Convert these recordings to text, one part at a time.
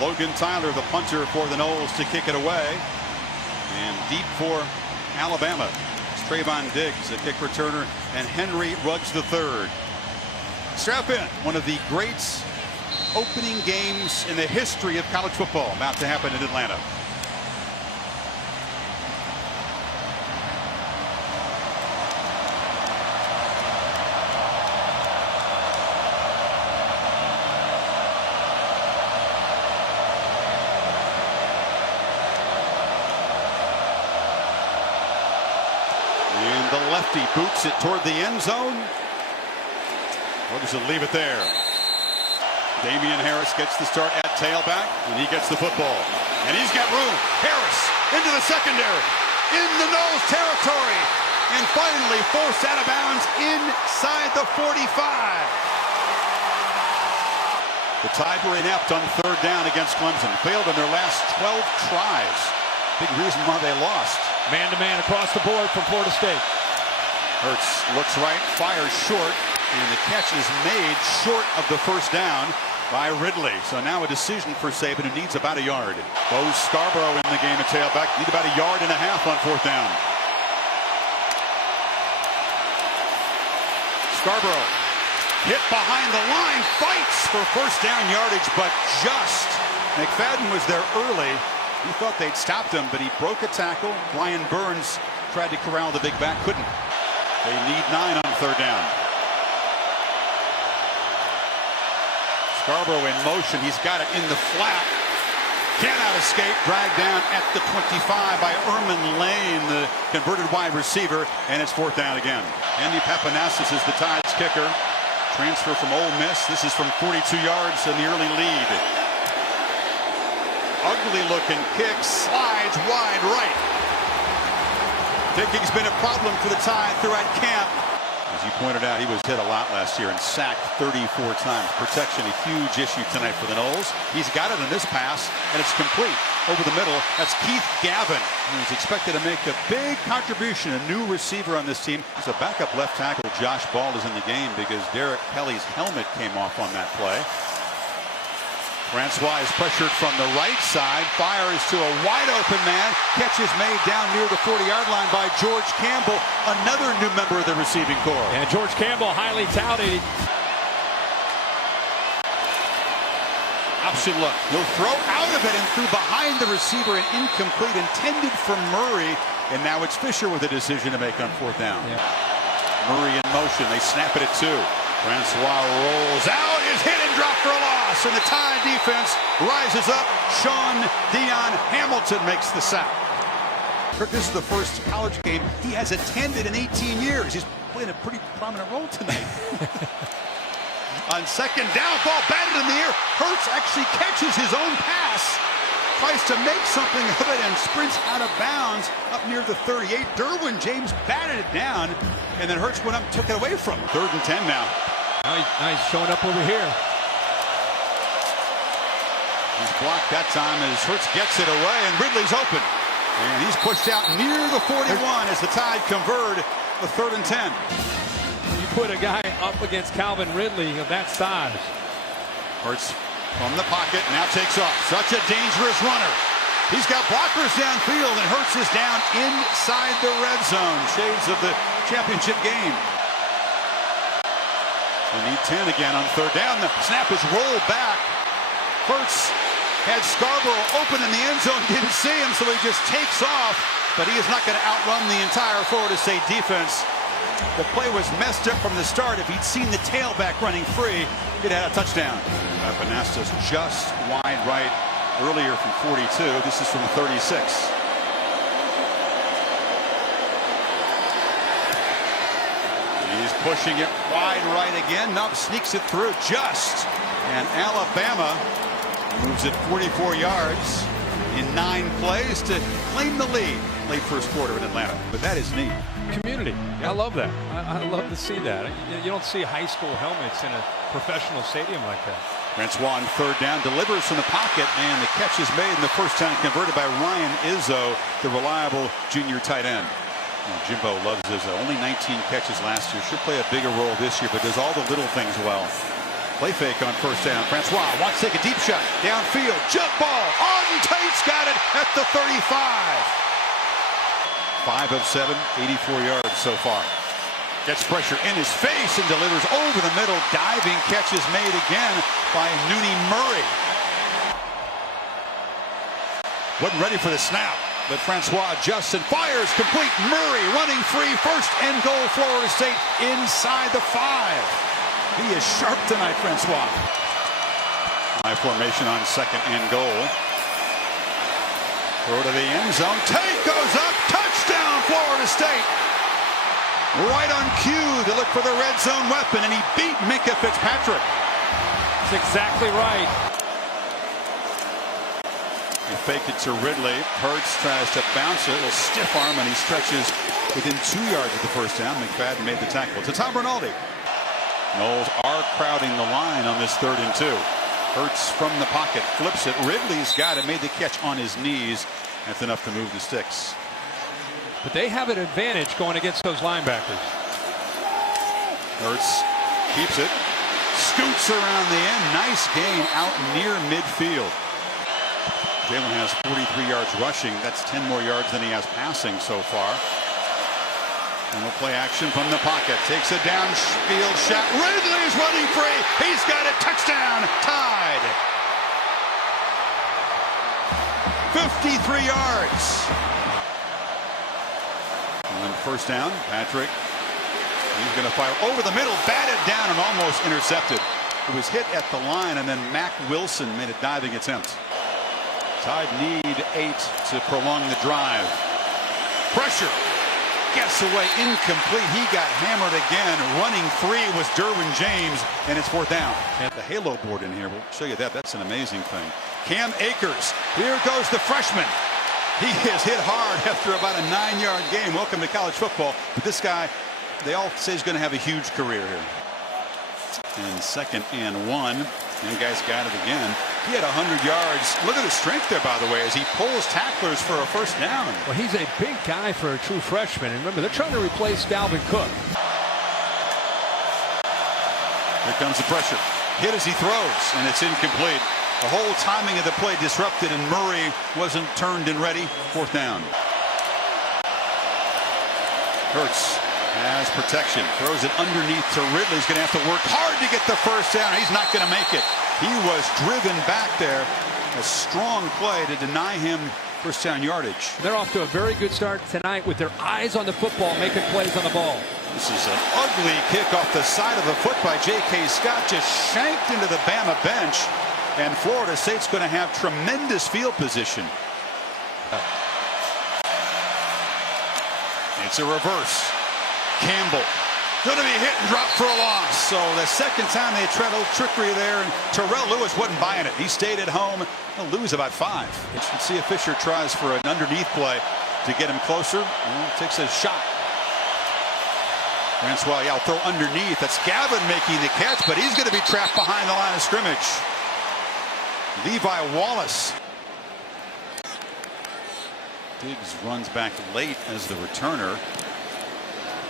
Logan Tyler, the punter for the Noles, to kick it away. And deep for Alabama. It's Trayvon Diggs, the kick returner, and Henry Ruggs III. Strap in. One of the great opening games in the history of college football about to happen in Atlanta. And the lefty boots it toward the end zone. Or does it leave it there? Damian Harris gets the start at tailback, and he gets the football. And he's got room. Harris into the secondary, in the Noles territory, and finally forced out of bounds inside the 45. The Tide were inept on third down against Clemson. Failed in their last 12 tries. Big reason why they lost. Man-to-man across the board from Florida State. Hurts looks right, fires short, and the catch is made short of the first down by Ridley. So now a decision for Saban, who needs about a yard. Bo Scarborough in the game at tailback. Need about a yard and a half on fourth down. Scarborough hit behind the line, fights for first down yardage, but just. McFadden was there early. He thought they'd stopped him, but he broke a tackle. Brian Burns tried to corral the big back, couldn't. They need 9 on third down. Scarborough in motion. He's got it in the flat. Cannot escape. Dragged down at the 25 by Erman Lane, the converted wide receiver, and it's fourth down again. Andy Papanasis is the Tide's kicker. Transfer from Ole Miss. This is from 42 yards in the early lead. Ugly looking kick, slides wide right. Kicking's been a problem for the Tide throughout camp. As you pointed out, he was hit a lot last year and sacked 34 times. Protection, a huge issue tonight for the Noles. He's got it on this pass, and it's complete over the middle. That's Keith Gavin, who's expected to make a big contribution, a new receiver on this team. As a backup left tackle, Josh Ball is in the game because Derek Kelly's helmet came off on that play. Francois is pressured from the right side, fires to a wide open man. Catch is made down near the 40-yard line by George Campbell, another new member of the receiving corps. And George Campbell, highly touted. Option look. He'll throw out of it and threw behind the receiver and incomplete, intended for Murray. And now it's Fisher with a decision to make on fourth down. Yeah. Murray in motion. They snap it at 2. Francois rolls out, is hit and dropped for a loss, and the Tide defense rises up. Sean Dion Hamilton makes the sack. This is the first college game he has attended in 18 years. He's playing a pretty prominent role tonight. On second down, ball batted in the air. Hurts actually catches his own pass, tries to make something of it, and sprints out of bounds up near the 38. Derwin James batted it down, and then Hurts went up and took it away from him. 3rd and 10 now. Nice showing up over here. He's blocked that time as Hurts gets it away, and Ridley's open. And he's pushed out near the 41 as the Tide convert the 3rd and 10. You put a guy up against Calvin Ridley of that size. Hurts from the pocket, now takes off. Such a dangerous runner. He's got blockers downfield, and Hurts is down inside the red zone. Shades of the championship game. They need 10 again on third down. The snap is rolled back. Hurts had Scarborough open in the end zone, didn't see him, so he just takes off. But he is not going to outrun the entire Florida State defense. The play was messed up from the start. If he'd seen the tailback running free, he'd had a touchdown. Panastas just wide right earlier from 42. This is from 36. He's pushing it wide right again. Nubb sneaks it through just. And Alabama moves it 44 yards in 9 plays to claim the lead late first quarter in Atlanta. But that is neat. Community. I love that. I love to see that. You don't see high school helmets in a professional stadium like that. Francois on third down delivers from the pocket, and the catch is made in the first time converted by Ryan Izzo, the reliable junior tight end. Jimbo loves Izzo. Only 19 catches last year. Should play a bigger role this year, but does all the little things well. Play fake on first down. Francois wants to take a deep shot. Downfield. Jump ball. Arden Tate's got it at the 35. 5 of 7, 84 yards so far. Gets pressure in his face and delivers over the middle. Diving catch is made again by Nooney Murray. Wasn't ready for the snap, but Francois adjusts and fires complete. Murray running free. First and goal, Florida State inside the 5. He is sharp tonight, Francois. High formation on second and goal. Throw to the end zone. Tate goes up. Touchdown, Florida State. Right on cue to look for the red zone weapon, and he beat Minkah Fitzpatrick. That's exactly right. He faked it to Ridley. Hurts tries to bounce it. A stiff arm, and he stretches within 2 yards of the first down. McFadden made the tackle. To Tom Rinaldi. Noles are crowding the line on this 3rd and 2. Hurts from the pocket, flips it. Ridley's got it, made the catch on his knees. That's enough to move the sticks. But they have an advantage going against those linebackers. Hurts keeps it, scoots around the end. Nice gain out near midfield. Jalen has 43 yards rushing. That's 10 more yards than he has passing so far. And we'll play action from the pocket. Takes a downfield shot. Ridley's running free. He's got it. Touchdown. Tied. 53 yards. And first down. Patrick. He's going to fire over the middle. Batted down and almost intercepted. It was hit at the line, and then Mac Wilson made a diving attempt. Tide need 8 to prolong the drive. Pressure. Gets away, incomplete. He got hammered again. Running free was Derwin James, and it's 4th down. And the halo board in here will show you that. That's an amazing thing. Cam Akers. Here goes the freshman. He is hit hard after about a 9-yard game. Welcome to college football. But this guy, they all say he's going to have a huge career here. And 2nd and 1. And guys got it again. He had 100 yards. Look at the strength there, by the way, as he pulls tacklers for a first down. Well, he's a big guy for a true freshman. And remember, they're trying to replace Dalvin Cook. Here comes the pressure. Hit as he throws, and it's incomplete. The whole timing of the play disrupted, and Murray wasn't turned and ready. 4th down. Hurts has protection. Throws it underneath to Ridley. He's going to have to work hard to get the first down. He's not going to make it. He was driven back there. A strong play to deny him first down yardage. They're off to a very good start tonight with their eyes on the football, making plays on the ball. This is an ugly kick off the side of the foot by J.K. Scott. Just shanked into the Bama bench. And Florida State's going to have tremendous field position. It's a reverse. Campbell going to be hit and dropped for a loss. So the second time they tried a little trickery there, and Terrell Lewis wasn't buying it. He stayed at home. He'll lose about 5. Let's see if Fisher tries for an underneath play to get him closer. Well, takes a shot. Francois, yeah, throw underneath. That's Gavin making the catch, but he's going to be trapped behind the line of scrimmage. Levi Wallace. Diggs runs back late as the returner.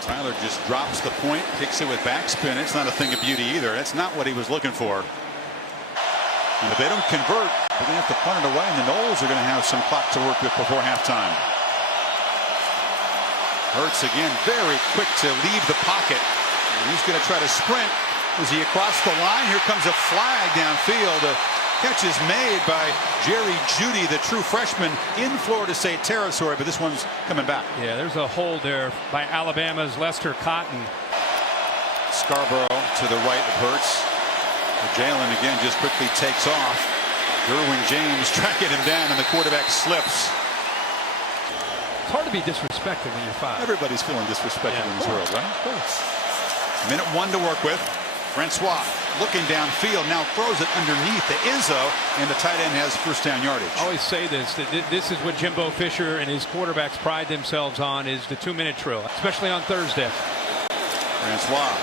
Tyler just drops the point, kicks it with backspin. It's not a thing of beauty either. That's not what he was looking for. And if they don't convert, they're going to have to punt it away, and the Noles are going to have some clock to work with before halftime. Hurts again, very quick to leave the pocket. And he's going to try to sprint. Is he across the line? Here comes a flag downfield. Catch is made by Jerry Jeudy, the true freshman, in Florida State territory, but this one's coming back. Yeah, there's a hold there by Alabama's Lester Cotton. Scarborough to the right of Hurts. Jalen again just quickly takes off. Derwin James tracking him down, and the quarterback slips. It's hard to be disrespected when you're 5. Everybody's feeling disrespected in this world, right? Of course. Minute 1 to work with. Francois looking downfield, now throws it underneath to Izzo, and the tight end has first down yardage. I always say this, that this is what Jimbo Fisher and his quarterbacks pride themselves on, is the 2-minute drill, especially on Thursday. Francois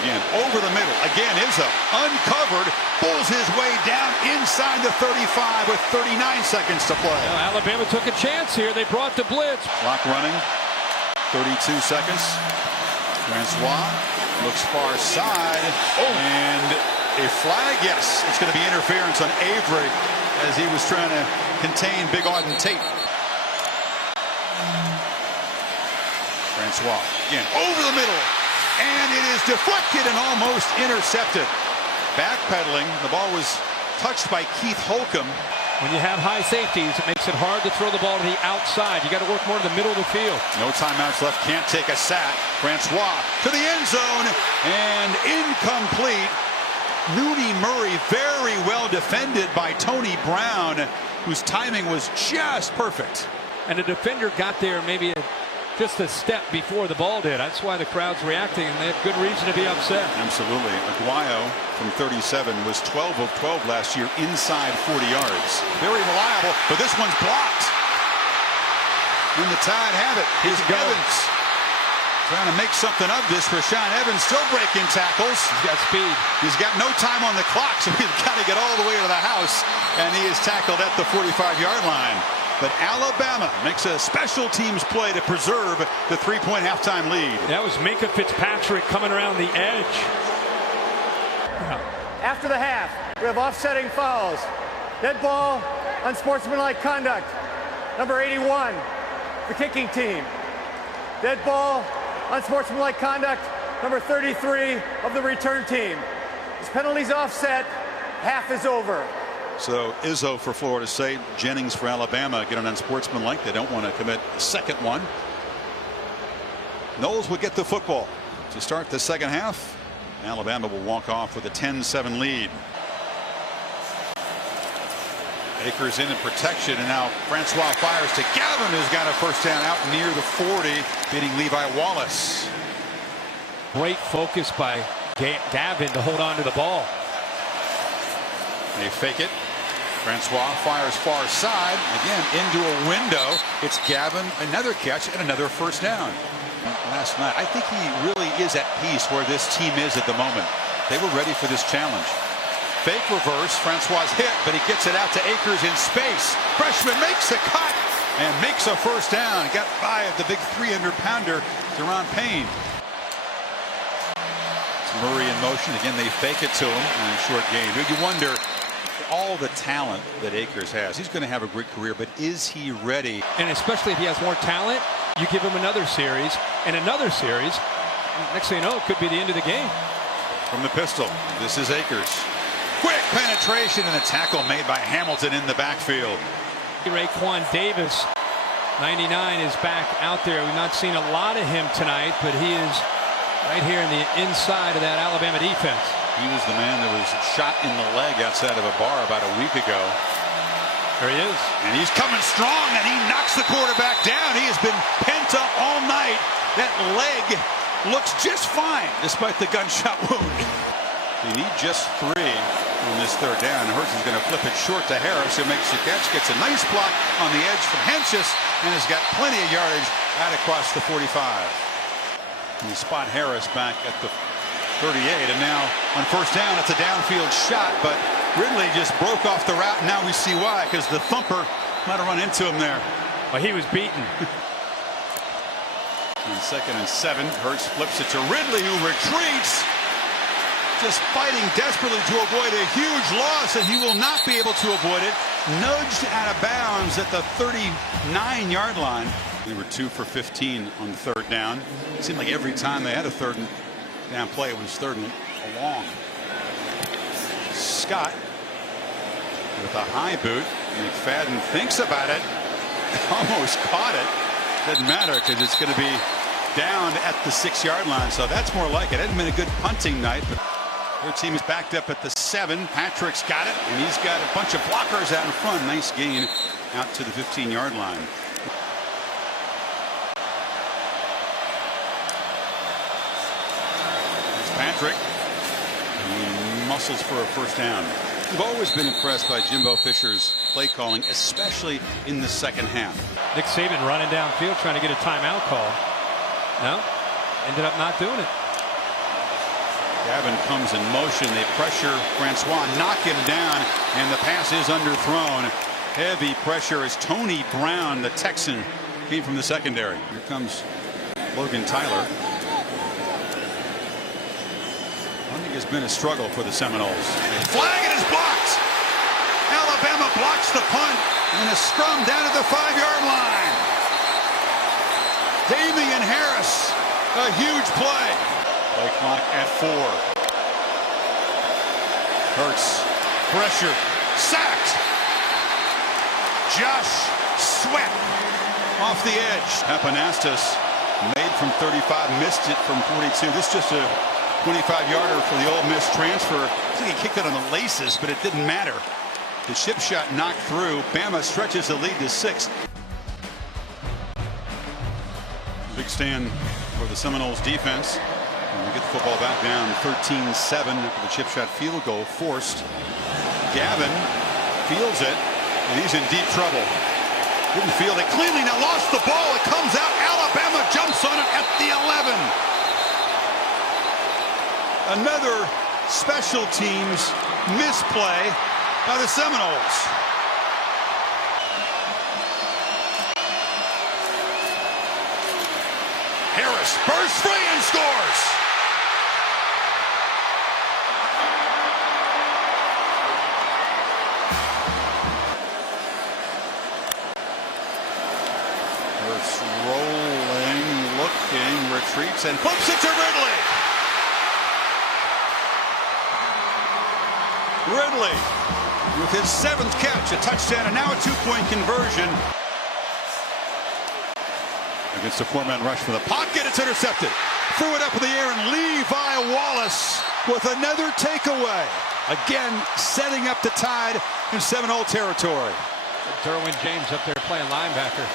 again over the middle. Again, Izzo uncovered, pulls his way down inside the 35 with 39 seconds to play. Well, Alabama took a chance here. They brought the blitz. Clock running, 32 seconds. Francois looks far side, and A flag, yes. It's going to be interference on Avery as he was trying to contain Big Auden Tate. Francois again over the middle, and it is deflected and almost intercepted. Backpedaling, the ball was touched by Keith Holcomb. When you have high safeties, it makes it hard to throw the ball to the outside. You got to work more to the middle of the field. No timeouts left. Can't take a sack. Francois to the end zone and incomplete. Mooney Murray very well defended by Tony Brown, whose timing was just perfect. And the defender got there maybe just a step before the ball did. That's why the crowd's reacting, and they have good reason to be upset. Absolutely. Aguayo from 37 was 12 of 12 last year inside 40 yards. Very reliable, but this one's blocked. And the Tide have it. Here's Evans trying to make something of this. Rashaan Evans still breaking tackles. He's got speed. He's got no time on the clock, so he's got to get all the way to the house, and he is tackled at the 45-yard line. But Alabama makes a special teams play to preserve the 3-point halftime lead. That was Minkah Fitzpatrick coming around the edge. After the half, we have offsetting fouls. Dead ball, unsportsmanlike conduct. Number 81, the kicking team. Dead ball, unsportsmanlike conduct. Number 33 of the return team. This penalty's offset. Half is over. So Izzo for Florida State, Jennings for Alabama get an unsportsmanlike. They don't want to commit a second one. Knowles will get the football to start the second half. Alabama will walk off with a 10-7 lead. Akers in protection, and now Francois fires to Gavin, who's got a first down out near the 40, beating Levi Wallace. Great focus by Gavin to hold on to the ball. They fake it. Francois fires far side, again into a window. It's Gavin, another catch and another first down. Last night, I think he really is at peace where this team is at the moment. They were ready for this challenge. Fake reverse, Francois hit, but he gets it out to Akers in space. Freshman makes a cut and makes a first down. Got by the big 300-pounder, Deron Payne. Murray in motion. Again, they fake it to him in a short game. You wonder, all the talent that Akers has, he's going to have a great career, but is he ready? And especially if he has more talent, you give him another series and another series. Next thing you know, it could be the end of the game. From the pistol, this is Akers. Quick penetration and a tackle made by Hamilton in the backfield. Raekwon Davis, 99, is back out there. We've not seen a lot of him tonight, but he is right here in the inside of that Alabama defense. He was the man that was shot in the leg outside of a bar about a week ago. There he is. And he's coming strong, and he knocks the quarterback down. He has been pent up all night. That leg looks just fine despite the gunshot wound. They need just 3 on this third down. Hurts is going to flip it short to Harris, who makes the catch, gets a nice block on the edge from Henches, and has got plenty of yardage right across the 45. And you spot Harris back at the 38, and now on first down, it's a downfield shot, but Ridley just broke off the route, and now we see why, because the thumper might have run into him there. Well, he was beaten. On 2nd and 7, Hurts flips it to Ridley, who retreats, just fighting desperately to avoid a huge loss, and he will not be able to avoid it. Nudged out of bounds at the 39-yard line. They were 2 for 15 on the third down. It seemed like every time they had a third down play, it was third and long. Scott with a high boot. McFadden thinks about it. Almost caught it. Doesn't matter because it's going to be down at the 6-yard line. So that's more like it. It hasn't been a good punting night, but their team is backed up at the 7. Patrick's got it, and he's got a bunch of blockers out in front. Nice gain out to the 15-yard line. Patrick, he muscles for a first down. We've always been impressed by Jimbo Fisher's play calling, especially in the second half. Nick Saban running downfield trying to get a timeout call. No, ended up not doing it. Gavin comes in motion. They pressure Francois, knock him down, and the pass is underthrown. Heavy pressure as Tony Brown, the Texan, came from the secondary. Here comes Logan Tyler. Punting has been a struggle for the Seminoles. Flag, it is blocked. Alabama blocks the punt and a scrum down at the 5-yard line. Damian Harris, a huge play. Play clock at 4. Hurts, pressure, sacked. Josh Sweat off the edge. Pappanastos made from 35, missed it from 42. This is just a 25-yarder for the Ole Miss transfer. I think he kicked it on the laces, but it didn't matter. The chip shot knocked through. Bama stretches the lead to 6. Big stand for the Seminoles defense. And we get the football back down 13-7 after the chip shot field goal forced. Gavin fields it, and he's in deep trouble. Didn't field it cleanly, now lost the ball. It comes out. Alabama jumps on it at the 11. Another special teams misplay by the Seminoles. Harris bursts free and scores. Hurts rolling, looking, retreats, and flips it to Ridley. Ridley with his 7th catch, a touchdown, and now a 2-point conversion. Against a 4-man rush for the pocket, it's intercepted. Threw it up in the air, and Levi Wallace with another takeaway. Again, setting up the Tide in Seminole territory. Derwin James up there playing linebacker.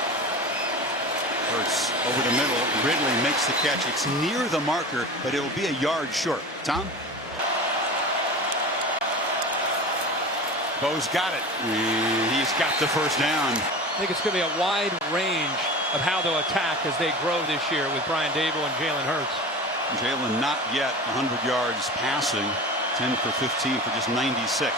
Hurts over the middle. Ridley makes the catch. It's near the marker, but it will be a yard short. Tom? Bo's got it. He's got the first down. I think it's going to be a wide range of how they'll attack as they grow this year with Brian Dable and Jalen Hurts. Jalen not yet 100 yards passing. 10 for 15 for just 96.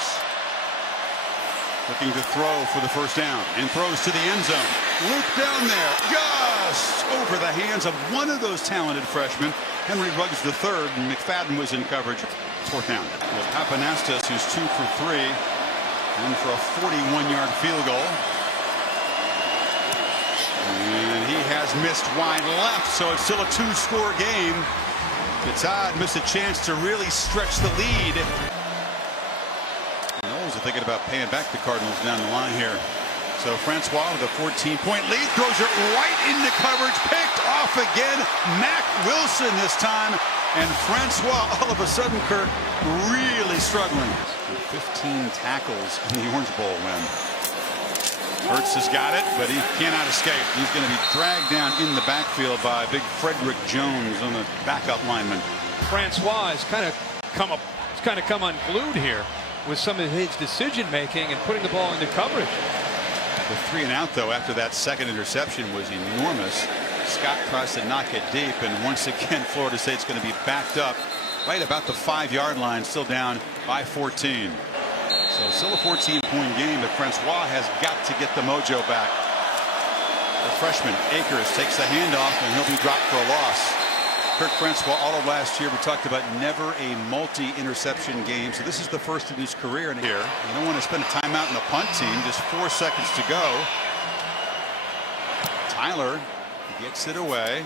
Looking to throw for the first down and throws to the end zone. Luke down there just over the hands of one of those talented freshmen. Henry Ruggs the third, and McFadden was in coverage. 4th down. With Pappanastos, who's 2 for 3 and for a 41-yard field goal. And he has missed wide left, so it's still a 2-score game. The Tide missed a chance to really stretch the lead. The Noles are thinking about paying back the Cardinals down the line here. So Francois with a 14-point lead, throws it right into coverage, picked off again. Mac Wilson this time, and Francois all of a sudden, Kurt, really struggling. 15 tackles in the Orange Bowl win. Hurts has got it, but he cannot escape. He's going to be dragged down in the backfield by big Frederick Jones on the backup lineman. Francois has kind of come unglued here with some of his decision making and putting the ball into coverage. The 3-and-out, though, after that second interception was enormous. Scott tries to knock it deep, and once again, Florida State's going to be backed up right about the 5-yard line, still down by 14. So still a 14-point game, but Francois has got to get the mojo back. The freshman, Akers, takes the handoff, and he'll be dropped for a loss. Kirk Francois, all of last year, we talked about never a multi-interception game. So this is the first in his career. And here, you don't want to spend a timeout in the punt team. Just 4 seconds to go. Tyler gets it away.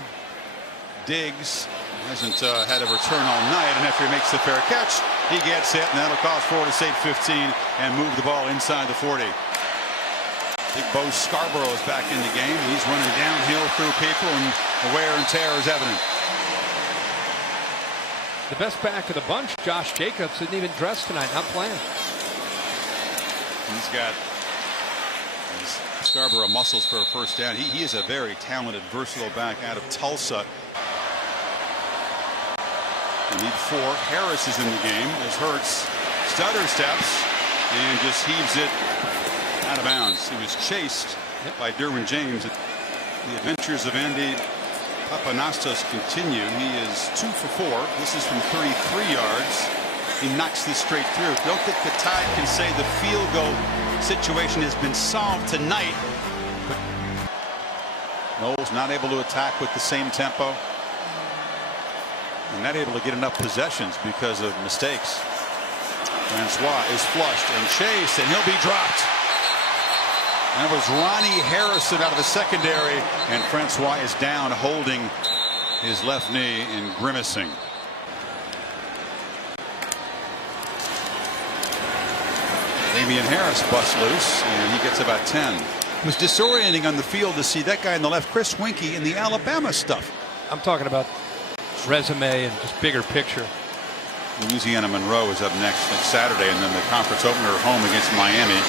Diggs hasn't had a return all night, and after he makes the fair catch, he gets it, and that'll cost Florida State 15 and move the ball inside the 40. Big Bo Scarborough is back in the game. He's running downhill through people, and the wear and tear is evident. The best back of the bunch, Josh Jacobs, didn't even dress tonight, not playing. He's got his Scarborough muscles for a first down. He is a very talented, versatile back out of Tulsa. We need 4. Harris is in the game as Hurts stutter steps and just heaves it out of bounds. He was chased by Derwin James. The adventures of Andy Pappanastos continue. He is 2 for 4. This is from 33 yards. He knocks this straight through. Don't think the Tide can say the field goal situation has been solved tonight. But Noles not able to attack with the same tempo. and not able to get enough possessions because of mistakes. Francois is flushed and chased, and he'll be dropped. That was Ronnie Harrison out of the secondary, and Francois is down holding his left knee and grimacing. Damian Harris busts loose, and he gets about 10. It was disorienting on the field to see that guy on the left, Chris Winkie, in the Alabama stuff. I'm talking about resume and just bigger picture. Louisiana Monroe is up next Saturday, and then the conference opener home against Miami,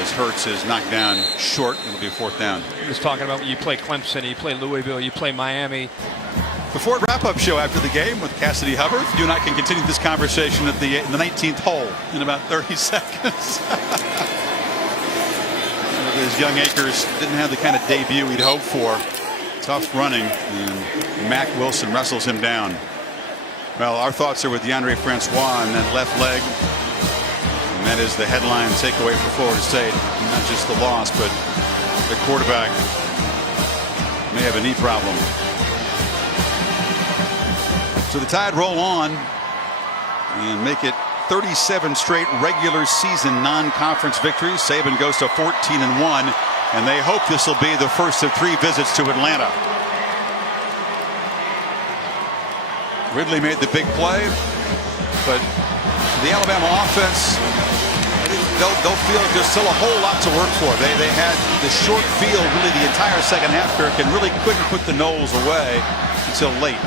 as Hurts is knocked down short. It'll be 4th down. He was talking about when you play Clemson, you play Louisville, you play Miami. Before wrap-up show after the game with Cassidy Hubbard, you and I can continue this conversation at the 19th hole in about 30 seconds. His young Akers didn't have the kind of debut he'd hoped for. Tough running, and Mack Wilson wrestles him down. Well, our thoughts are with DeAndre Francois and that left leg. And that is the headline takeaway for Florida State. Not just the loss, but the quarterback may have a knee problem. So the Tide roll on and make it 37 straight regular season non-conference victories. Saban goes to 14-1, and they hope this will be the first of 3 visits to Atlanta. Ridley made the big play, but the Alabama offense, they'll feel there's still a whole lot to work for. They had the short field really the entire second half, Kirk, and really couldn't put the Noles away until late.